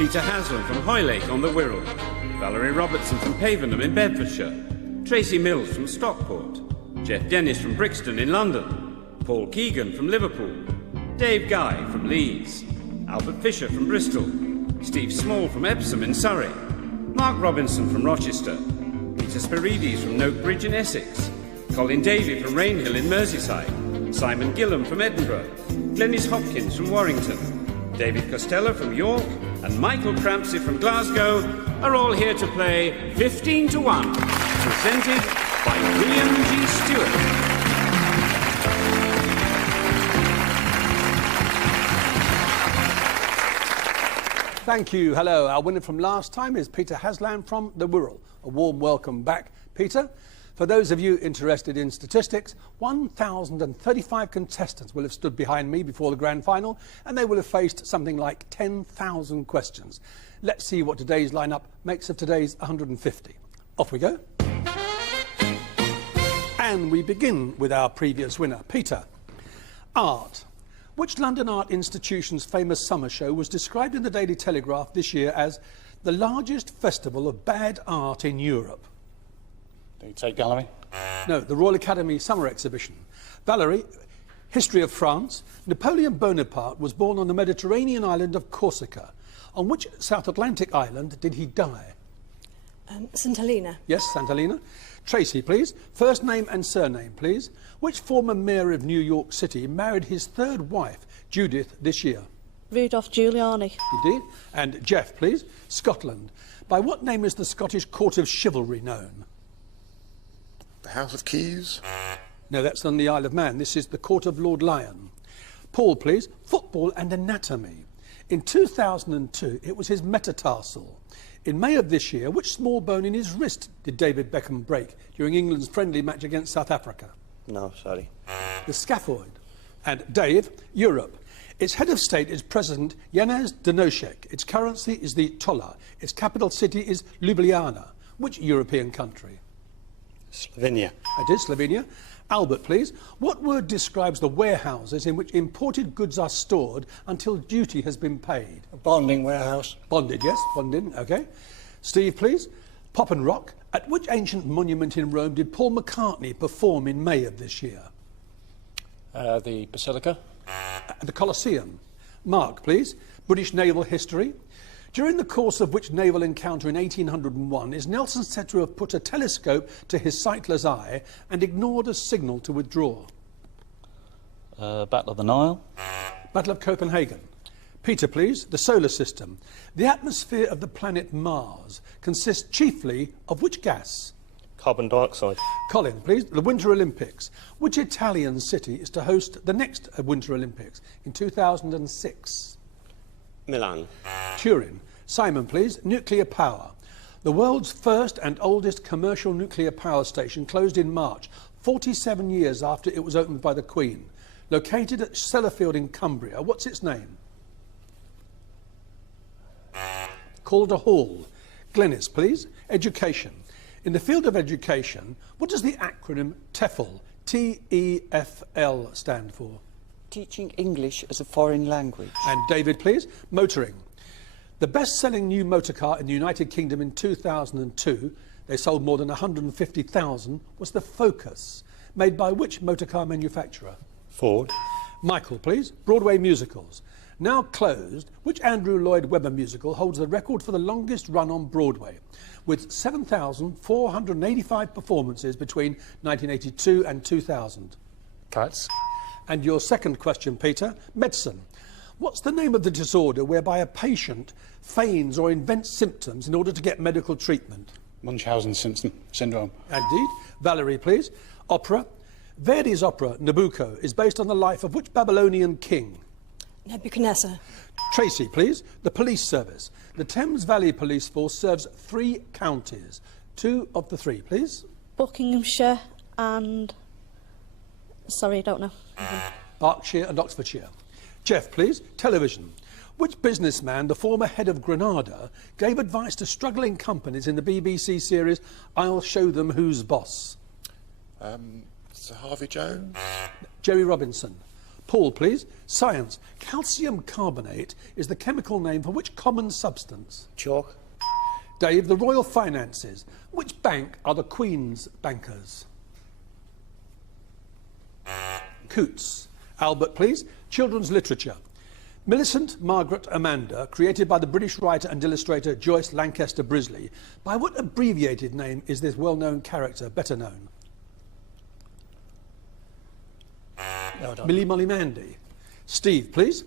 Peter Haslam from Hoylake on the Wirral. Valerie Robertson from Pavenham in Bedfordshire. Tracy Mills from Stockport. Jeff Dennis from Brixton in London. Paul Keegan from Liverpool. Dave Guy from Leeds. Albert Fisher from Bristol. Steve Small from Epsom in Surrey. Mark Robinson from Rochester. Peter Spirides from Noakbridge in Essex. Colin Davey from Rainhill in Merseyside. Simon Gillam from Edinburgh. Glenys Hopkins from Warrington. David Costello from York and Michael Crampsey from Glasgow are all here to play 15 to 1, presented by William G. Stewart. Thank you. Hello. Our winner from last time is Peter Haslam from the Wirral. A warm welcome back, Peter. For those of you interested in statistics, 1,035 contestants will have stood behind me before the grand final, and they will have faced something like 10,000 questions. Let's see what today's lineup makes of today's 150. Off we go. And we begin with our previous winner, Peter. Art. Which London art institution's famous summer show was described in the Daily Telegraph this year as the largest festival of bad art in Europe? Do you take Gallery? No, the Royal Academy Summer Exhibition. Valerie, history of France. Napoleon Bonaparte was born on the Mediterranean island of Corsica. On which South Atlantic island did he die? St Helena. Yes, St Helena. Tracy, please. First name and surname, please. Which former mayor of New York City married his third wife, Judith, this year? Rudolph Giuliani. Indeed. And Jeff, please. Scotland. By what name is the Scottish Court of Chivalry known? The House of Keys? No, that's on the Isle of Man. This is the Court of Lord Lyon. Paul, please. Football and anatomy. In 2002, it was his metatarsal. In May of this year, which small bone in his wrist did David Beckham break during England's friendly match against South Africa? No, sorry. The scaphoid. And Dave, Europe. Its head of state is President Janez Drnovšek. Its currency is the tolar. Its capital city is Ljubljana. Which European country? Slovenia. It is Slovenia. Albert, please. What word describes the warehouses in which imported goods are stored until duty has been paid? A bonding warehouse. Bonded, yes. Bonded, OK. Steve, please. Pop and rock. At which ancient monument in Rome did Paul McCartney perform in May of this year? The Basilica. The Colosseum. Mark, please. British naval history. During the course of which naval encounter in 1801 is Nelson said to have put a telescope to his sightless eye and ignored a signal to withdraw? Battle of the Nile. Battle of Copenhagen. Peter, please. The solar system. The atmosphere of the planet Mars consists chiefly of which gas? Carbon dioxide. Colin, please. The Winter Olympics. Which Italian city is to host the next Winter Olympics in 2006? Milan. Turin. Simon, please. Nuclear power. The world's first and oldest commercial nuclear power station closed in March, 47 years after it was opened by the Queen. Located at Sellafield in Cumbria. What's its name? Calder Hall. Glenys, please. Education. In the field of education, what does the acronym TEFL, T-E-F-L, stand for? Teaching English as a foreign language. And David, please. Motoring. The best-selling new motor car in the United Kingdom in 2002, they sold more than 150,000, was the Focus, made by which motor car manufacturer? Ford. Michael, please. Broadway musicals. Now closed, which Andrew Lloyd Webber musical holds the record for the longest run on Broadway, with 7,485 performances between 1982 and 2000? Cats. And your second question, Peter. Medicine. What's the name of the disorder whereby a patient feigns or invents symptoms in order to get medical treatment? Munchausen syndrome. Indeed. Valerie, please. Opera. Verdi's opera, Nabucco, is based on the life of which Babylonian king? Nebuchadnezzar. Tracy, please. The police service. The Thames Valley Police Force serves 3 counties. 2 of the 3, please. Buckinghamshire and... Sorry, I don't know. Berkshire and Oxfordshire. Jeff, please. Television. Which businessman, the former head of Granada, gave advice to struggling companies in the BBC series I'll Show Them Who's Boss? Sir Harvey Jones? Jerry Robinson. Paul, please. Science. Calcium carbonate is the chemical name for which common substance? Chalk. Dave, the Royal Finances. Which bank are the Queen's bankers? Coots. Albert, please. Children's literature. Millicent Margaret Amanda, created by the British writer and illustrator Joyce Lancaster Brisley. By what abbreviated name is this well-known character better known? Millie Molly Mandy. Steve, please.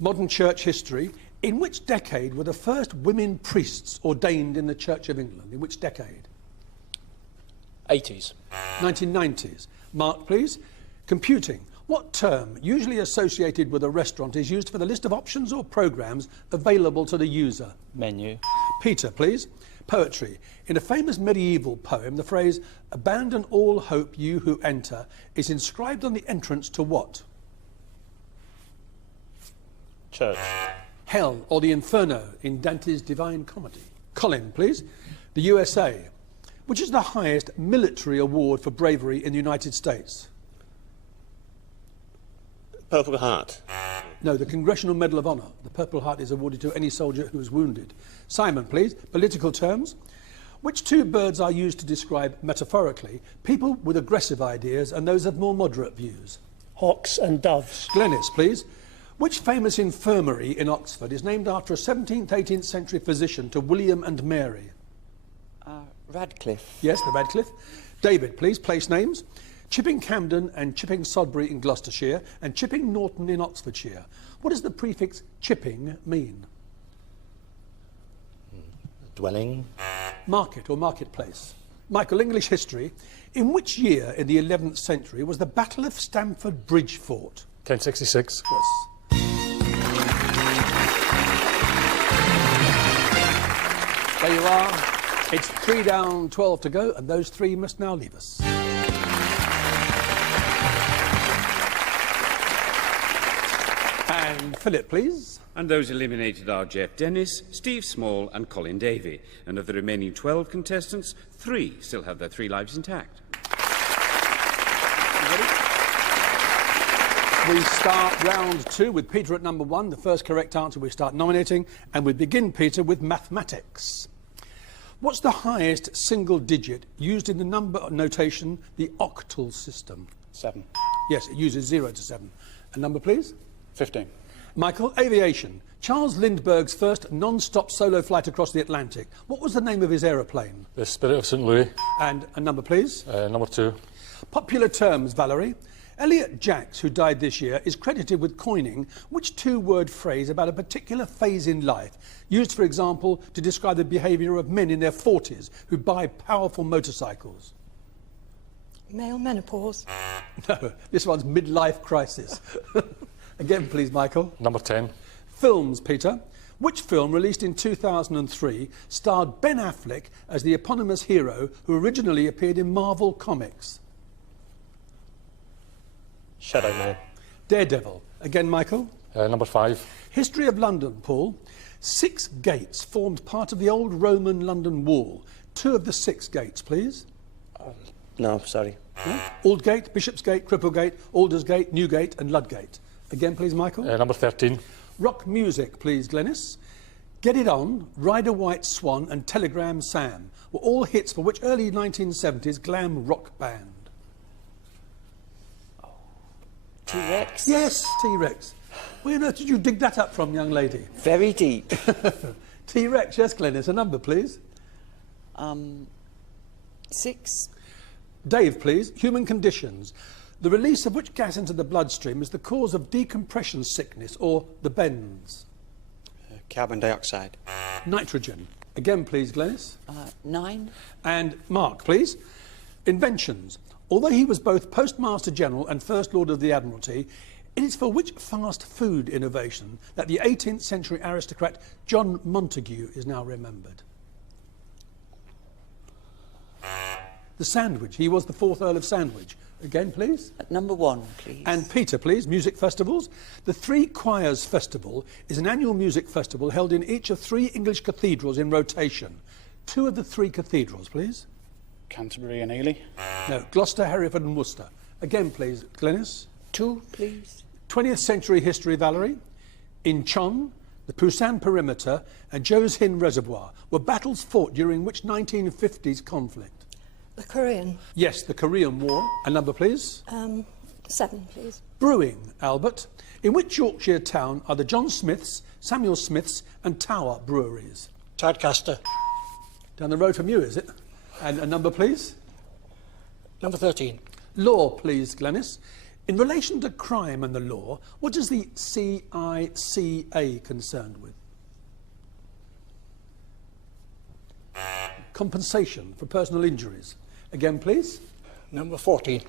Modern church history. In which decade were the first women priests ordained in the Church of England? In which decade? 80s. 1990s. Mark, please. Computing. What term, usually associated with a restaurant, is used for the list of options or programmes available to the user? Menu. Peter, please. Poetry. In a famous medieval poem, the phrase, "Abandon all hope, you who enter," is inscribed on the entrance to what? Church. Hell, or the Inferno in Dante's Divine Comedy. Colin, please. The USA. Which is the highest military award for bravery in the United States? Purple Heart. No, the Congressional Medal of Honor. The Purple Heart is awarded to any soldier who is wounded. Simon, please. Political terms. Which two birds are used to describe, metaphorically, people with aggressive ideas and those of more moderate views? Hawks and doves. Glenys, please. Which famous infirmary in Oxford is named after a 17th, 18th century physician to William and Mary? Radcliffe. Yes, the Radcliffe. David, please. Place names. Chipping Campden and Chipping Sodbury in Gloucestershire and Chipping Norton in Oxfordshire. What does the prefix chipping mean? Dwelling. Market or marketplace. Michael, English history. In which year in the 11th century was the Battle of Stamford Bridge fought? 1066. Yes. There you are. It's 3 down, 12 to go, and those 3 must now leave us. And Philip, please. And those eliminated are Jeff Dennis, Steve Small and Colin Davey. And of the remaining 12 contestants, 3 still have their 3 lives intact. We start round 2 with Peter at number 1. The first correct answer we start nominating. And we begin, Peter, with mathematics. What's the highest single digit used in the number notation, the octal system? 7. Yes, it uses 0 to 7. A number, please. 15. Michael, aviation. Charles Lindbergh's first non-stop solo flight across the Atlantic. What was the name of his aeroplane? The Spirit of St. Louis. And a number, please. Number 2. Popular terms, Valerie. Elliot Jacks, who died this year, is credited with coining which 2-word phrase about a particular phase in life, used, for example, to describe the behaviour of men in their 40s who buy powerful motorcycles? Male menopause. No, this one's midlife crisis. Again, please, Michael. Number 10. Films, Peter. Which film, released in 2003, starred Ben Affleck as the eponymous hero who originally appeared in Marvel Comics? Shadow Man. Daredevil. Again, Michael. Number 5. History of London, Paul. 6 gates formed part of the old Roman London Wall. 2 of the 6 gates, please. No, sorry. Aldgate, Bishopsgate, Cripplegate, Aldersgate, Newgate and Ludgate. Again, please, Michael. Number 13. Rock music, please, Glenys. Get It On, Ride a White Swan and Telegram Sam were all hits for which early 1970s glam rock band? T-Rex. Yes, T-Rex. Where on earth did you dig that up from, young lady? Very deep. T-Rex, yes, Glenys. A number, please. 6. Dave, please. Human conditions. The release of which gas into the bloodstream is the cause of decompression sickness, or the bends? Carbon dioxide. Nitrogen. Again, please, Glenys. 9. And Mark, please. Inventions. Although he was both Postmaster General and First Lord of the Admiralty, it is for which fast food innovation that the 18th century aristocrat John Montagu is now remembered? The sandwich. He was the 4th Earl of Sandwich. Again, please. At number 1, please. And Peter, please. Music festivals. The Three Choirs Festival is an annual music festival held in each of 3 English cathedrals in rotation. 2 of the 3 cathedrals, please. Canterbury and Ely. No, Gloucester, Hereford and Worcester. Again, please, Glenys. 2, please. 20th century history, Valerie. Incheon, the Pusan Perimeter and Joe's Hin Reservoir were battles fought during which 1950s conflict? The Korean. Yes, the Korean War. A number, please. 7, please. Brewing, Albert. In which Yorkshire town are the John Smiths, Samuel Smiths and Tower breweries? Tadcaster. Down the road from you, is it? And a number, please. Number 13. Law, please, Glenys. In relation to crime and the law, what is the CICA concerned with? Compensation for personal injuries. Again, please. Number 14.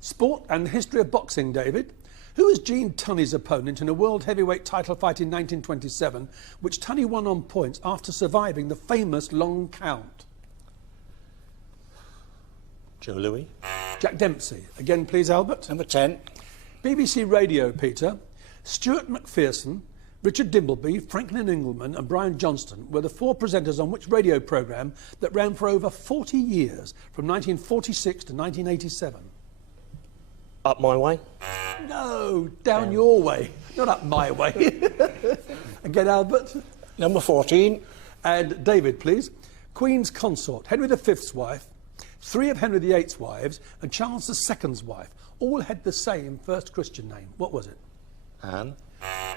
Sport and the history of boxing, David. Who was Gene Tunney's opponent in a world heavyweight title fight in 1927, which Tunney won on points after surviving the famous long count? Joe Louis. Jack Dempsey. Again, please, Albert. Number 10. BBC Radio, Peter. Stuart McPherson, Richard Dimbleby, Franklin Engelman and Brian Johnston were the 4 presenters on which radio programme that ran for over 40 years, from 1946 to 1987? Up My Way. No, down your way, not up my way. Again, Albert. Number 14. And David, please. Queen's consort, Henry V's wife, 3 of Henry VIII's wives and Charles II's wife all had the same first Christian name. What was it? Anne.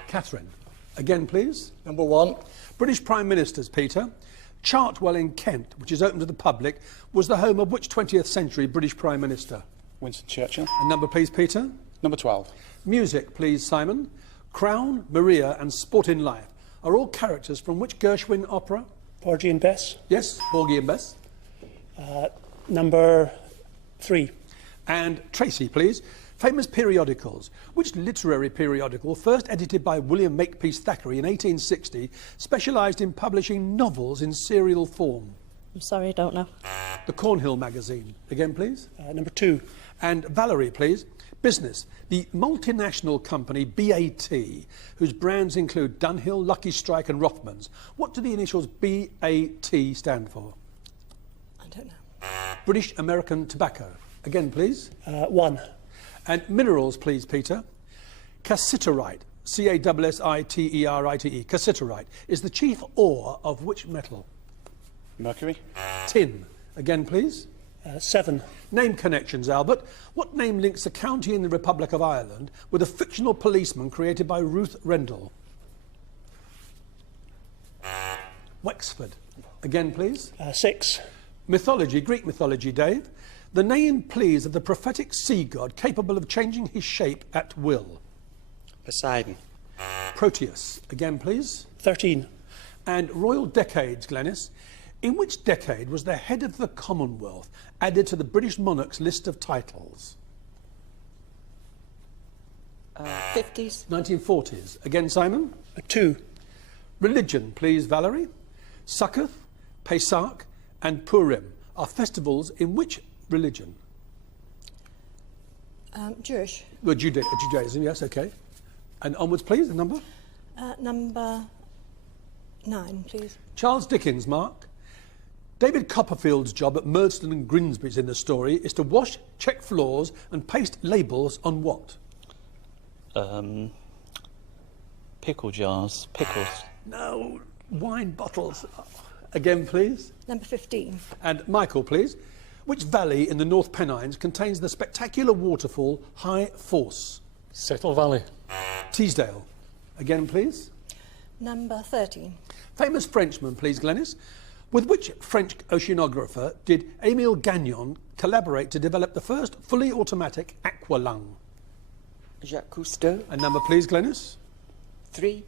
Catherine. Again, please. Number 1. British Prime Ministers, Peter. Chartwell in Kent, which is open to the public, was the home of which 20th century British Prime Minister? Winston Churchill. A number, please, Peter. Number 12. Music, please, Simon. Crown, Maria and Sport in Life are all characters from which Gershwin opera? Porgy and Bess. Yes, Porgy and Bess. Number 3. And Tracy, please. Famous periodicals. Which literary periodical, first edited by William Makepeace Thackeray in 1860, specialised in publishing novels in serial form? I'm sorry, I don't know. The Cornhill magazine. Again, please. Number 2. And Valerie, please. Business. The multinational company BAT, whose brands include Dunhill, Lucky Strike and Rothmans. What do the initials BAT stand for? I don't know. British American Tobacco. Again, please. 1. And minerals, please, Peter. Cassiterite, Cassiterite, cassiterite, is the chief ore of which metal? Mercury. Tin. Again, please. 7. Name connections, Albert. What name links a county in the Republic of Ireland with a fictional policeman created by Ruth Rendell? Wexford. Again, please. 6. Mythology, Greek mythology, Dave. The name, please, of the prophetic sea god capable of changing his shape at will. Poseidon. Proteus. Again, please. 13. And royal decades, Glenys. In which decade was the head of the Commonwealth added to the British monarch's list of titles? 50s. 1940s. Again, Simon. 2. Religion, please, Valerie. Succoth, Pesach and Purim are festivals in which religion? Jewish. Well, Judaism, yes, okay. And onwards, please, the number. Number 9, please. Charles Dickens, Mark. David Copperfield's job at Murdstone and Grimsby's in the story is to wash, check floors and paste labels on what? Pickle jars. Pickles. No, wine bottles. Again, please. Number 15. And Michael, please. Which valley in the North Pennines contains the spectacular waterfall High Force? Settle Valley. Teesdale. Again, please. Number 13. Famous Frenchman, please, Glenys. With which French oceanographer did Émile Gagnon collaborate to develop the first fully automatic aqualung? Jacques Cousteau. A number, please, Glenys. 3.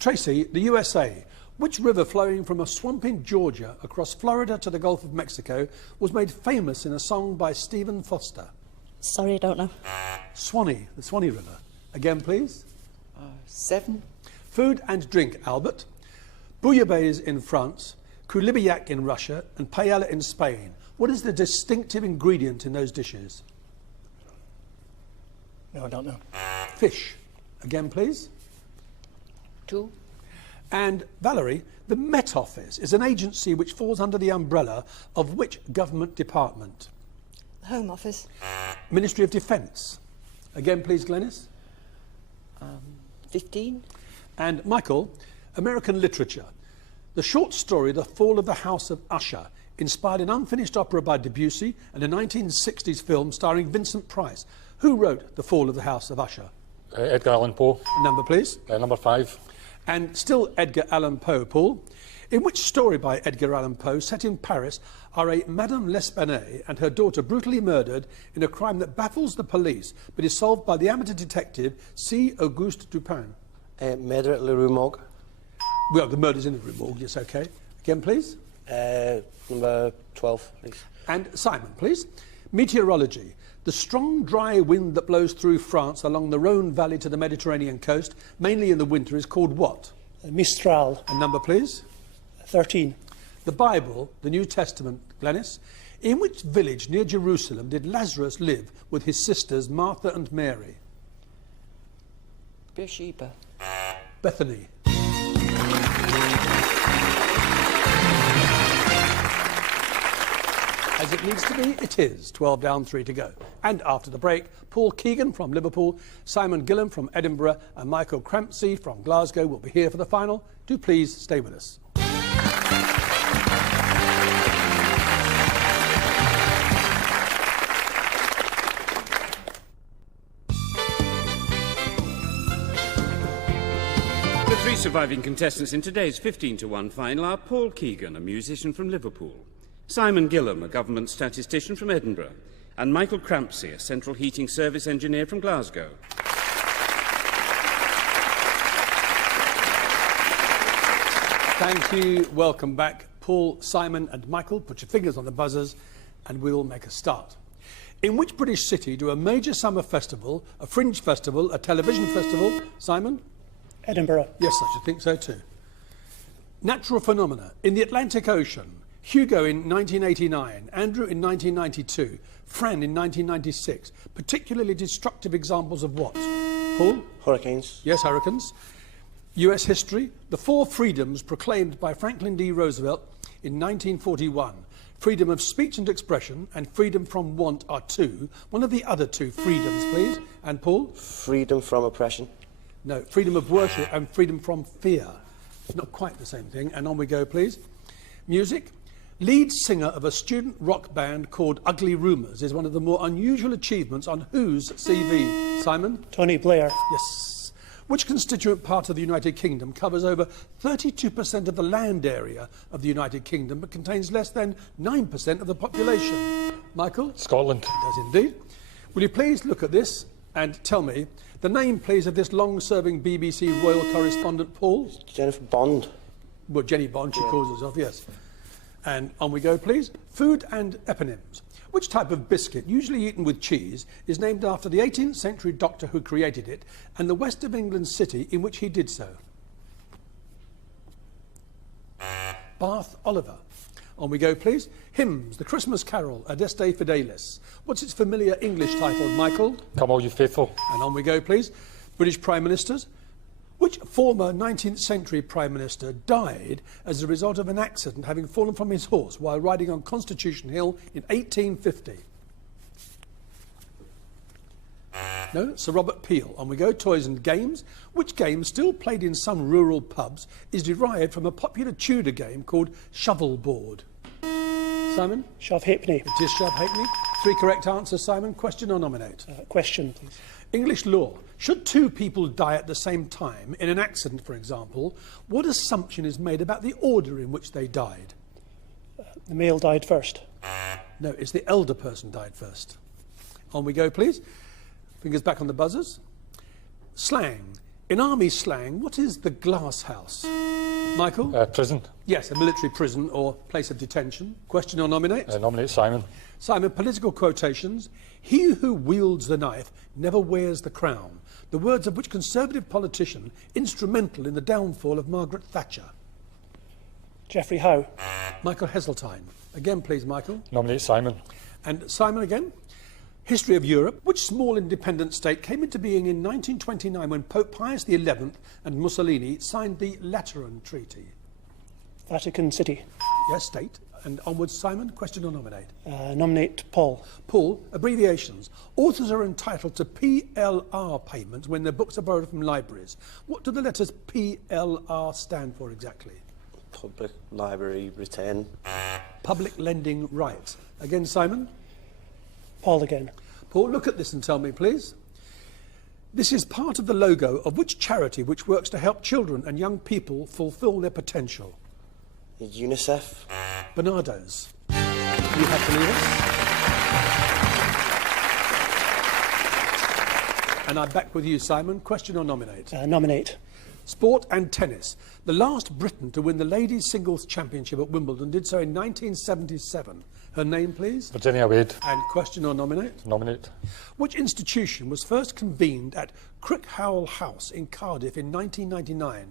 Tracy, the USA. Which river flowing from a swamp in Georgia across Florida to the Gulf of Mexico was made famous in a song by Stephen Foster? Sorry, I don't know. Swanee, the Swanee River. Again, please. 7. Food and drink, Albert. Bouillabaisse in France, Koulibiac in Russia and paella in Spain. What is the distinctive ingredient in those dishes? No, I don't know. Fish. Again, please. 2. And Valerie, the Met Office is an agency which falls under the umbrella of which government department? The Home Office. Ministry of Defence. Again, please, Glenys. 15. And Michael, American literature. The short story The Fall of the House of Usher inspired an unfinished opera by Debussy and a 1960s film starring Vincent Price. Who wrote The Fall of the House of Usher? Edgar Allan Poe. Number, please. Number 5. And still Edgar Allan Poe, Paul. In which story by Edgar Allan Poe, set in Paris, are a Madame L'Espanaye and her daughter brutally murdered in a crime that baffles the police but is solved by the amateur detective C. Auguste Dupin? Murder at Le Rue Morgue. Well, the murder's in the Rue Morgue, yes, OK. Again, please. Number 12, please. And Simon, please. Meteorology. The strong, dry wind that blows through France along the Rhone Valley to the Mediterranean coast, mainly in the winter, is called what? Mistral. And number, please. 13. The Bible, the New Testament, Glenys. In which village near Jerusalem did Lazarus live with his sisters Martha and Mary? Beersheba. Bethany. As it needs to be, it is 12 down, 3 to go. And after the break, Paul Keegan from Liverpool, Simon Gillam from Edinburgh and Michael Crampsey from Glasgow will be here for the final. Do please stay with us. The three surviving contestants in today's 15-to-1 final are Paul Keegan, a musician from Liverpool, Simon Gillam, a government statistician from Edinburgh, and Michael Crampsey, a central heating service engineer from Glasgow. Thank you. Welcome back. Paul, Simon and Michael, put your fingers on the buzzers and we'll make a start. In which British city do a major summer festival, a fringe festival, a television festival? Simon? Edinburgh. Yes, I should think so too. Natural phenomena. In the Atlantic Ocean, Hugo in 1989, Andrew in 1992, Fran in 1996. Particularly destructive examples of what? Paul? Hurricanes. Yes, hurricanes. US history. The 4 freedoms proclaimed by Franklin D. Roosevelt in 1941. Freedom of speech and expression and freedom from want are 2. One of the other 2 freedoms, please. And Paul? Freedom from oppression. No, freedom of worship and freedom from fear. Not quite the same thing. And on we go, please. Music. Lead singer of a student rock band called Ugly Rumours is one of the more unusual achievements on whose CV? Simon? Tony Blair. Yes. Which constituent part of the United Kingdom covers over 32% of the land area of the United Kingdom but contains less than 9% of the population? Michael? Scotland. It does indeed. Will you please look at this and tell me the name, please, of this long-serving BBC royal correspondent, Paul? Jennifer Bond. Well, Jenny Bond, she calls herself, yes. And on we go, please. Food and eponyms. Which type of biscuit, usually eaten with cheese, is named after the 18th century doctor who created it and the West of England city in which he did so? Bath Oliver. On we go, please. Hymns, the Christmas Carol, Adeste Fidelis. What's its familiar English title, Michael? Come all you faithful. And on we go, please. British Prime Ministers. Which former 19th century Prime Minister died as a result of an accident having fallen from his horse while riding on Constitution Hill in 1850? No, Sir Robert Peel. On we go, toys and games. Which game, still played in some rural pubs, is derived from a popular Tudor game called shovelboard? Simon? Shove Halfpenny. It is Shove Halfpenny. 3 correct answers, Simon. Question or nominate? Question, please. English law. Should 2 people die at the same time, in an accident, for example, what assumption is made about the order in which they died? The male died first. No, it's the elder person died first. On we go, please. Fingers back on the buzzers. Slang. In army slang, what is the glass house? Michael? Prison. Yes, a military prison or place of detention. Question or nominate? Nominate Simon. Simon, political quotations. He who wields the knife never wears the crown. The words of which Conservative politician instrumental in the downfall of Margaret Thatcher? Geoffrey Howe. Michael Heseltine. Again, please, Michael. Nominate Simon. And Simon again. History of Europe. Which small independent state came into being in 1929 when Pope Pius XI and Mussolini signed the Lateran Treaty? Vatican City. Yes, state. And onwards, Simon, question or nominate? Nominate Paul. Paul, abbreviations. Authors are entitled to PLR payments when their books are borrowed from libraries. What do the letters PLR stand for exactly? Public library return. Public lending rights. Again, Simon? Paul again. Paul, look at this and tell me, please. This is part of the logo of which charity which works to help children and young people fulfil their potential? UNICEF. Bernardo's. You have to leave us. And I'm back with you, Simon. Question or nominate? Nominate. Sport and tennis. The last Briton to win the ladies' singles championship at Wimbledon did so in 1977. Her name, please? Virginia Wade. And question or nominate? Nominate. Which institution was first convened at Crickhowell House in Cardiff in 1999?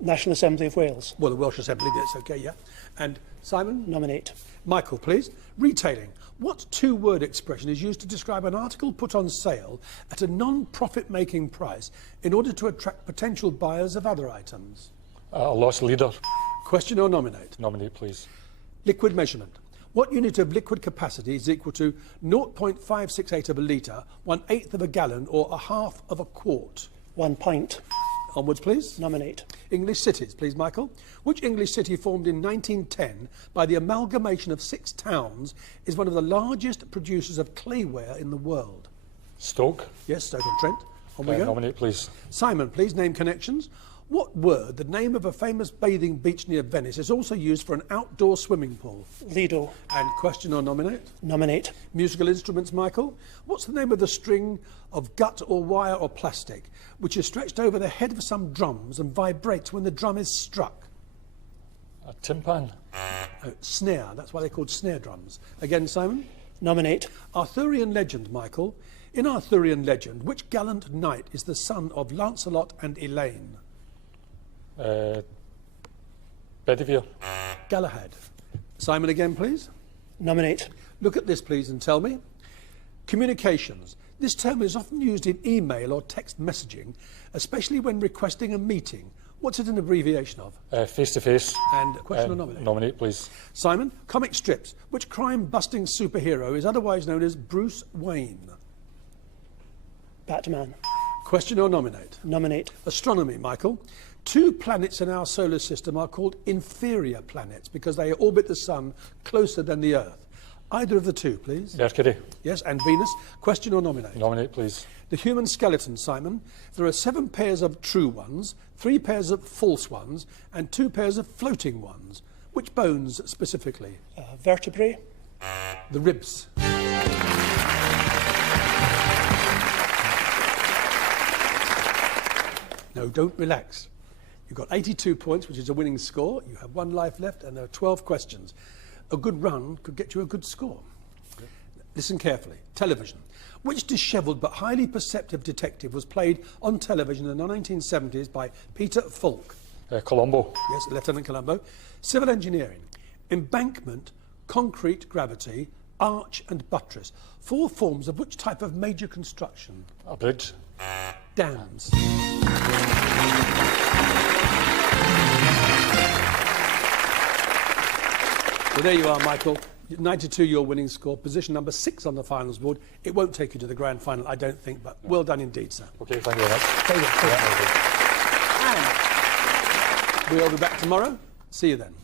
National Assembly of Wales. Well, the Welsh Assembly, that's okay, yeah. And Simon? Nominate. Michael, please. Retailing. What two-word expression is used to describe an article put on sale at a non-profit-making price in order to attract potential buyers of other items? A loss leader. Question or nominate? Nominate, please. Liquid measurement. What unit of liquid capacity is equal to 0.568 of a litre, 1/8 of a gallon, or 1/2 of a quart? 1 pint. Onwards, please. Nominate. English cities, please, Michael. Which English city formed in 1910 by the amalgamation of 6 towns is one of the largest producers of clayware in the world? Stoke. Yes, Stoke-on-Trent. On we go. Nominate, please. Simon, please name connections. What word, the name of a famous bathing beach near Venice, is also used for an outdoor swimming pool? Lido. And question or nominate? Nominate. Musical instruments, Michael. What's the name of the string of gut or wire or plastic which is stretched over the head of some drums and vibrates when the drum is struck? A timpan. Snare. That's why they're called snare drums. Again, Simon? Nominate. Arthurian legend, Michael. In Arthurian legend, which gallant knight is the son of Lancelot and Elaine? Bedivere. Galahad. Simon again, please. Nominate. Look at this, please, and tell me. Communications. This term is often used in email or text messaging, especially when requesting a meeting. What's it an abbreviation of? Face-to-face. And question or nominate? Nominate, please. Simon, comic strips. Which crime-busting superhero is otherwise known as Bruce Wayne? Batman. Question or nominate? Nominate. Astronomy, Michael. 2 planets in our solar system are called inferior planets because they orbit the sun closer than the Earth. Either of the 2, please. Mercury. Yes, and Venus. Question or nominate? Nominate, please. The human skeleton, Simon. There are 7 pairs of true ones, 3 pairs of false ones, and 2 pairs of floating ones. Which bones specifically? Vertebrae. The ribs. No, don't relax. You've got 82 points, which is a winning score. You have 1 life left, and there are 12 questions. A good run could get you a good score. Listen carefully. Television. Which dishevelled but highly perceptive detective was played on television in the 1970s by Peter Falk? Colombo. Yes, Lieutenant Colombo. Civil engineering. Embankment, concrete gravity, arch and buttress. 4 forms of which type of major construction? A bridge. Dams. Well, there you are, Michael. 92 your winning score, position number 6 on the finals board. It won't take you to the grand final, I don't think, but well done indeed, sir. Okay, thank you very much. Very good. And we'll be back tomorrow. See you then.